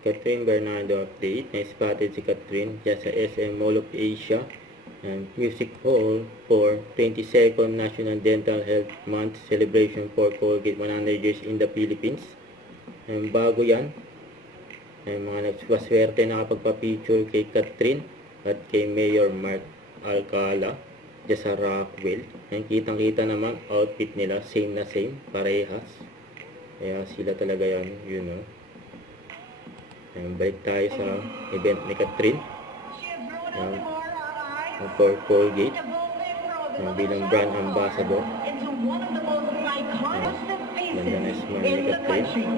Catherine Bernardo update. Na-spotted si Catherine dyan sa SM Mall of Asia and Music Hall for 22nd National Dental Health Month celebration for Colgate 100 years in the Philippines. Bago yan, mga nagpaswerte na nakapagpa-picture kay Catherine at kay Mayor Mark Alcala dyan sa Rockwell. Kitang-kita naman outfit nila, same na same, parehas. Kaya sila talaga yan, you know. Balik tayo sa event ni Catherine for Colgate bilang brand ambassador. Ganda na smile ni Catherine.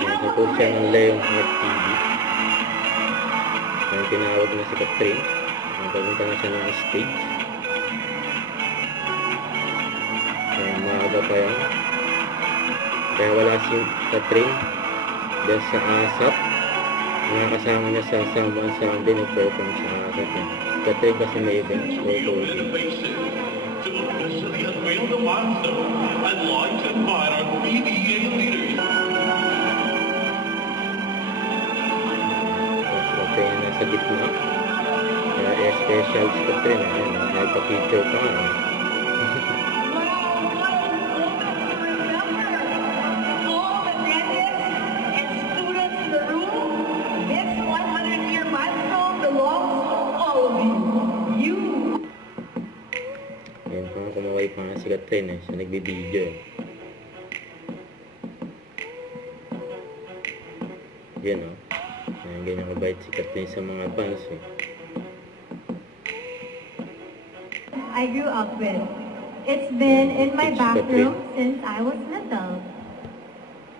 Nag-post siya ng Leon Heart TV. Tinawag na si Catherine. Papunta na siya ng stage. Maaga pa yan. Kaya wala si Catherine dahil sa ASAP. Nakasama niya sa Someone Sunday nag-perform sa ASAP. Catherine kasi may event for Colgate. Catherine na nasa gitna. Kaya special si Catherine. Nagpa-picture pa nga. Ayan pa, kumaway pa nga si Catherine siya nagbibideo yan ayan, ganyan kabait si Catherine sa mga fans I grew up with. It's been in my bathroom since I was little.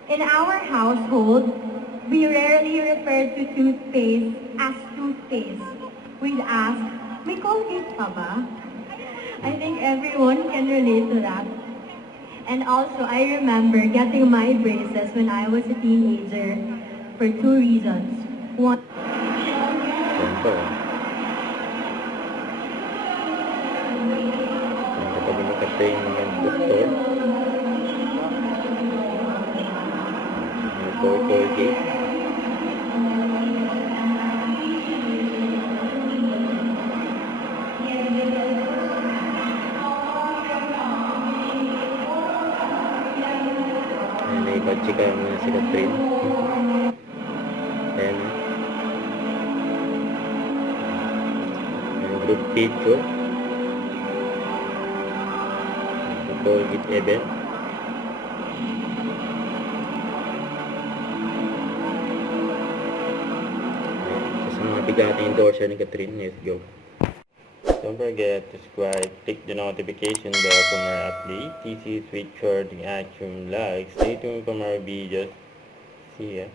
In our household, we rarely refer to toothpaste as toothpaste. We'd ask, may Colgate pa ba? I think everyone can relate to that. And also, I remember getting my braces when I was a teenager for two reasons. One, katabi ni Catherine ng doktor for Colgate. Naipag-chika muna si Catherine. Ayan group picture sa Colgate event. Sa mga bigatang endorser ni Catherine, let's go. Don't forget to subscribe, click the notification bell for more updates. This is Richard, the Action Like. Stay tuned for more videos. See ya.